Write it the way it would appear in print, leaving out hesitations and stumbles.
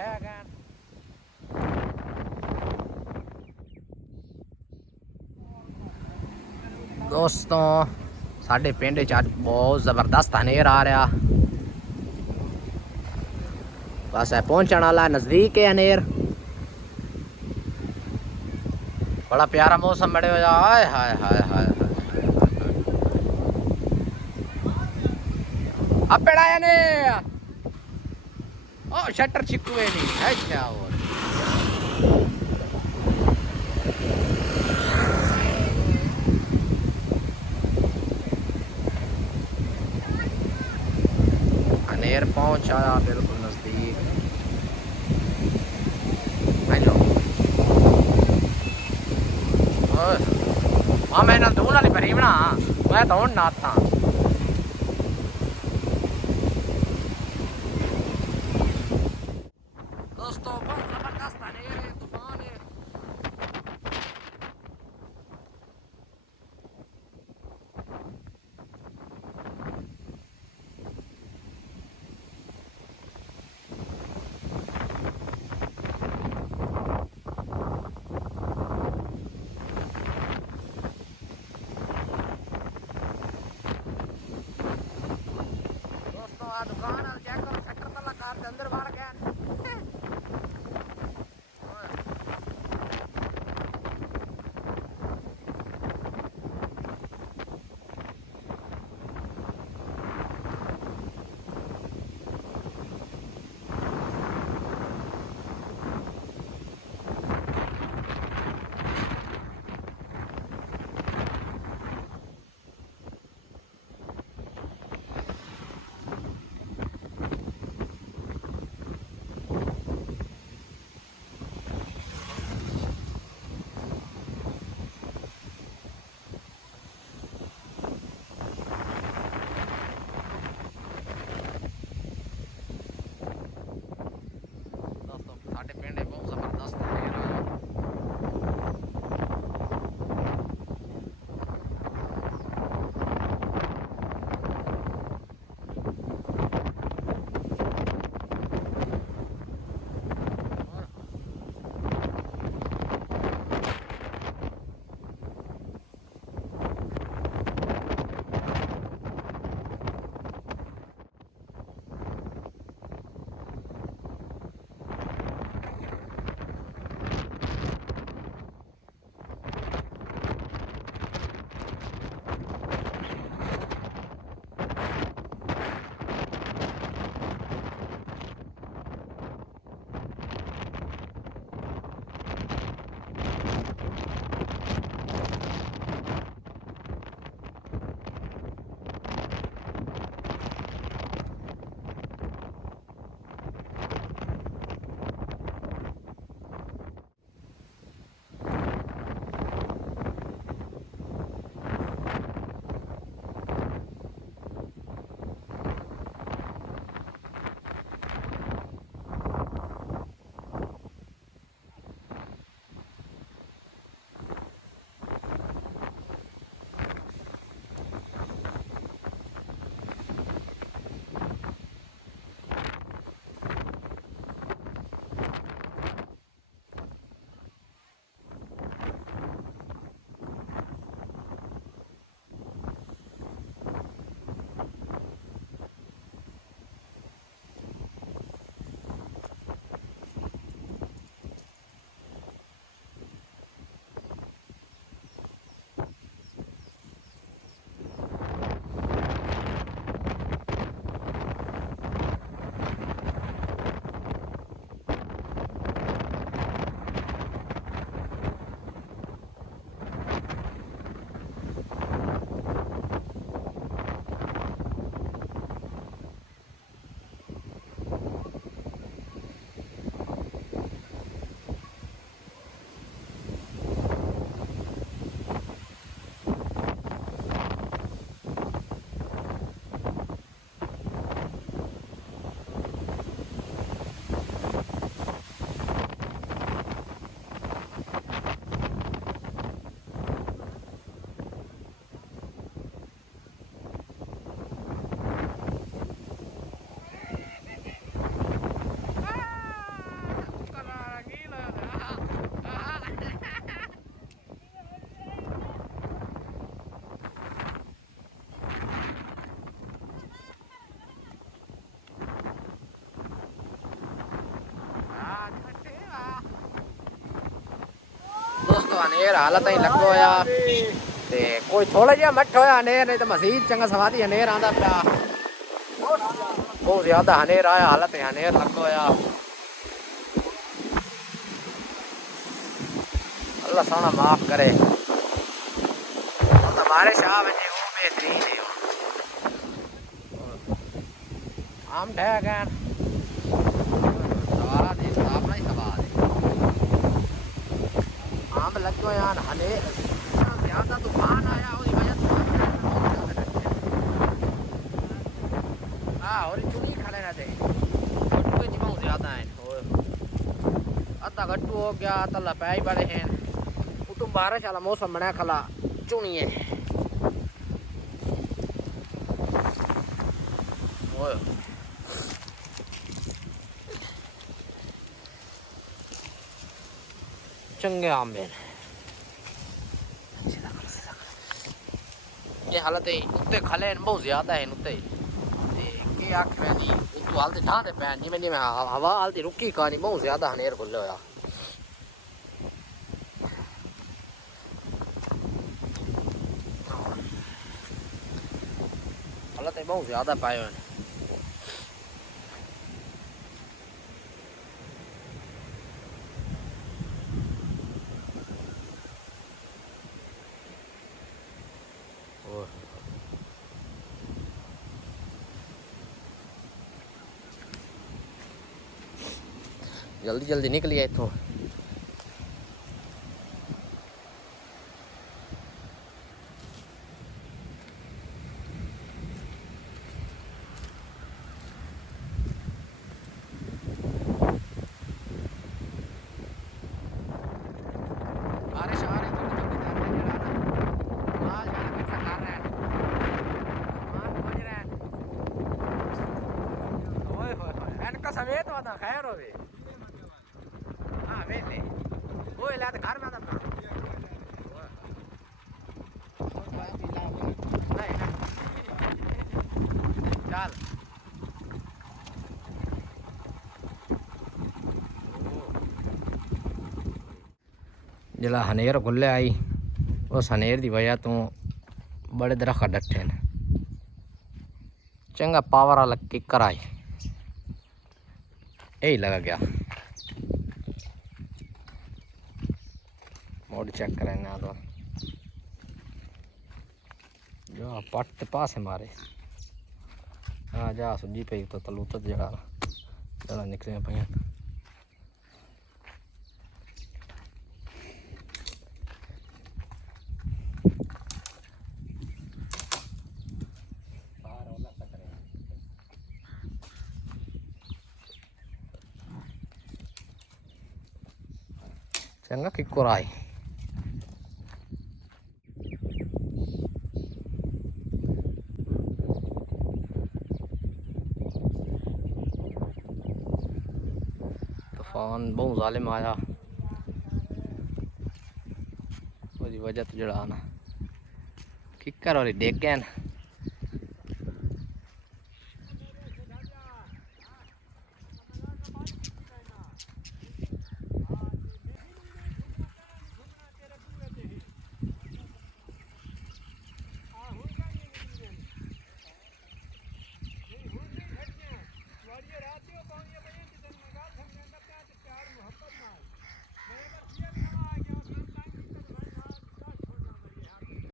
है अगैन। दोस्तों साढ़े पिंड च अज बहुत जबरदस्त हनेर आ रहा, बस है पहुंचने वाला, नजदीक है हनेर। बड़ा प्यारा मौसम बड़े हो जा। हाय हाय हाय हाय अब बेड़ा ने ओ शटर छिकुए नहीं है क्या वो। हनेर पहुंचा बिल्कुल नजदीक। हेलो हाँ मैं ना दून वाली भरी बना, मैं तो ना था। दोस्तों बहुत जबरदस्त हनेर है, तूफान है। दुकान चेक करो, शटर तला कार के अंदर बाहर गया। हनेर हालत ही लगो होया ते कोई थोड़ा जिहा मठ होया हनेर नहीं तो मसीद चंगा सवादी हनेर आंदा पिया बहुत ज्यादा हनेर आया हालत ही हनेर लगो होया अल्लाह सोना माफ करे तो बारिश आ वजे वो बेहतरीन है आम ठह गए सारा दिन अपना ही सवाल है आम लगो यार हने ज्यादा तूफान आया उसकी वजह से हाँ और चुनी खड़े रहते गट्टू के बहुत ज्यादा हैं अद्धा गट्टू हो गया तला पै ही बड़े हैं कुटुंब बारिश वाला मौसम बना खला चुनी है चंगे आम हैं ये हालत है उत्ते खले बहुत ज्यादा है उत्ते के आख में नहीं उतो हालते ठाते पैन जी में हवा हालती रुकी कहानी बहुत ज्यादा हनेर खुले होया हालत है बहुत ज्यादा पाए हुए जल्दी जल्दी निकलिए इतों बारिश आ रही इनका समेत वादा खैर हो गई हाँ वेले वो इला तो घर में आता चल जिला हनेर खुले आई उस हनेर की वजह तो बड़े दरख्त डटे न चंगा पावर वाला किकर आई यही लगा गया मोड चेक करें ना तो जो पट पास है मारे हाँ जा सुजी पे तो तलूत जड़ा जड़ा निकले पे चंगा किको राय तूफान बहुत जालिम आया उसकी वजह तो जड़ा ना किकर और डेग गए न